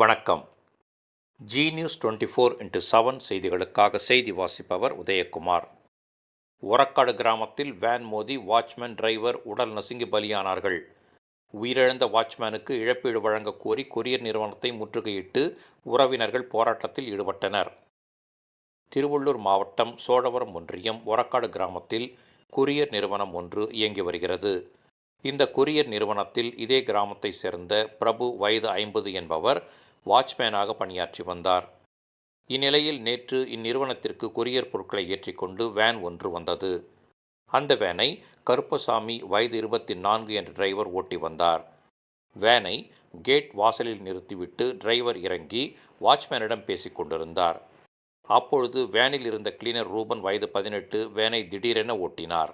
வணக்கம். G news 24x7 செய்திகளுக்காக செய்தி வாசிப்பவர் உதயகுமார். ஒரக்காடு கிராமத்தில் வேன் மோதி வாட்ச்மேன், டிரைவர் உடல் நசுங்கி பலியானார்கள். உயிரிழந்த வாட்ச்மேனுக்கு இழப்பீடு வழங்க கோரி கொரியர் நிறுவனத்தை முற்றுகையிட்டு உறவினர்கள் போராட்டத்தில் ஈடுபட்டனர். திருவள்ளூர் மாவட்டம் சோழவரம் ஒன்றியம் ஒரக்காடு கிராமத்தில் கொரியர் நிறுவனம் ஒன்று இயங்கி வருகிறது. இந்த கொரியர் நிறுவனத்தில் இதே கிராமத்தை சேர்ந்த பிரபு, வயது 50 என்பவர் வாட்ச்மேனாக பணியாற்றி வந்தார். இந்நிலையில் நேற்று இந்நிறுவனத்திற்கு கொரியர் பொருட்களை ஏற்றிக்கொண்டு வேன் ஒன்று வந்தது. அந்த வேனை கருப்பசாமி, வயது 24 என்ற டிரைவர் ஓட்டி வந்தார். வேனை கேட் வாசலில் நிறுத்திவிட்டு டிரைவர் இறங்கி வாட்ச்மேனிடம் பேசிக் கொண்டிருந்தார். அப்பொழுது வேனில் இருந்த கிளீனர் ரூபன், வயது 18, வேனை திடீரென ஓட்டினார்.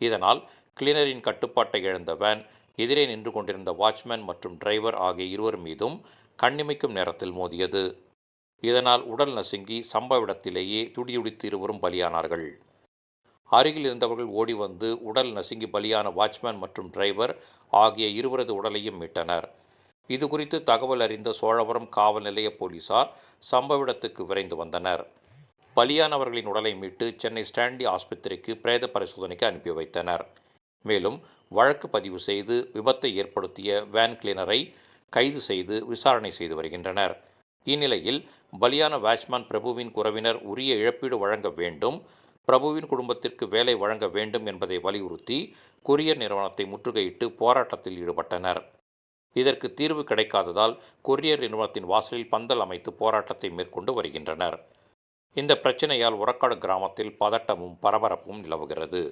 இதனால் கிளீனரின் கட்டுப்பாட்டை இழந்த வேன் எதிரே நின்று கொண்டிருந்த வாட்ச்மேன் மற்றும் டிரைவர் ஆகிய இருவர் மீதும் கண்ணிமைக்கும் நேரத்தில் மோதியது. இதனால் உடல் நசுங்கி சம்பவ இடத்திலேயே துடிதுடித்து இருவரும் பலியானார்கள். அருகில் இருந்தவர்கள் ஓடி வந்து உடல் நசுங்கி பலியான வாட்ச்மேன் மற்றும் டிரைவர் ஆகிய இருவரது உடலையும் மீட்டனர். இதுகுறித்து தகவல் அறிந்த சோழவரம் காவல் நிலைய போலீசார் சம்பவ இடத்துக்கு விரைந்து வந்தனர். பலியானவர்களின் உடலை மீட்டு சென்னை ஸ்டான்லி ஆஸ்பத்திரிக்கு பிரேத பரிசோதனைக்கு அனுப்பி வைத்தனர். மேலும் வழக்கு பதிவு செய்து விபத்தை ஏற்படுத்திய வேன் கிளீனரை கைது செய்து விசாரணை செய்து வருகின்றனர். இந்நிலையில் பலியான வாட்ச்மேன் பிரபுவின் உறவினர் உரிய இழப்பீடு வழங்க வேண்டும், பிரபுவின் குடும்பத்திற்கு வேலை வழங்க வேண்டும் என்பதை வலியுறுத்தி கொரியர் நிறுவனத்தை முற்றுகையிட்டு போராட்டத்தில் ஈடுபட்டனர். இதற்கு தீர்வு கிடைக்காததால் கொரியர் நிறுவனத்தின் வாசலில் பந்தல் அமைத்து போராட்டத்தை மேற்கொண்டு வருகின்றனர். இந்த பிரச்சனையால் ஒரக்காடு கிராமத்தில் பதட்டமும் பரபரப்பும் நிலவுகிறது.